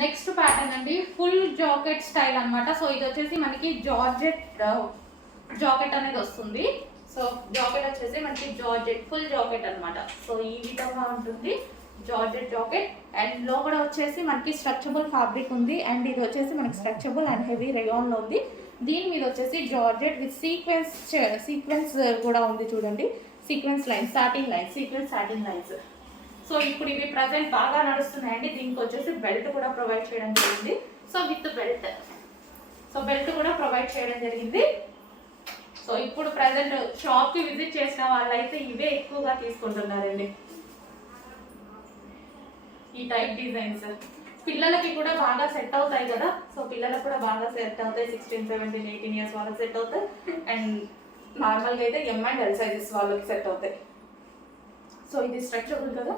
Next pattern అండి full jacket style అన్నమాట. So ఇది వచ్చేసి మనకి జార్జెట్ జాకెట్ అనేది వస్తుంది. సో జాకెట్ వచ్చేసి మనకి జార్జెట్ ఫుల్ జాకెట్ అన్నమాట. సో ఈ విధంగా ఉంటుంది జార్జెట్ జాకెట్. అండ్ లోపల వచ్చేసి మనకి స్ట్రక్చబుల్ ఫ్యాబ్రిక్ ఉంది. అండ్ ఇది వచ్చేసి మనకి స్ట్రక్చబుల్ అండ్ హెవీ రేయాన్లో ఉంది. దీని మీద వచ్చేసి జార్జెట్ విత్ సీక్వెన్స్ కూడా ఉంది చూడండి. Sequence lines, satin lines, sequence satin lines. So ఇప్పుడు ఇవి ప్రజెంట్ బాగా నడుస్తున్నాయండి. దీనికి వచ్చేసి బెల్ట్ కూడా ప్రొవైడ్ చేయడం జరిగింది. So with belt, so belt కూడా ప్రొవైడ్ చేయడం జరిగింది. సో ఇప్పుడు ప్రజెంట్ షాప్కి విజిట్ చేసిన వాళ్ళైతే ఇవే ఎక్కువగా తీసుకుంటున్నారండి. ఈ టైప్ డిజైన్స్ పిల్లలకి కూడా బాగా సెట్ అవుతాయి కదా. సో పిల్లలకు కూడా బాగా సెట్ అవుతాయి. 16, 17, 18 ఇయర్స్ వాళ్ళకి సెట్ అవుతాయి. అండ్ నార్మల్గా అయితే M and L సైజెస్ వాళ్ళకి సెట్ అవుతాయి. సో ఇది స్ట్రక్చరబుల్ కదా.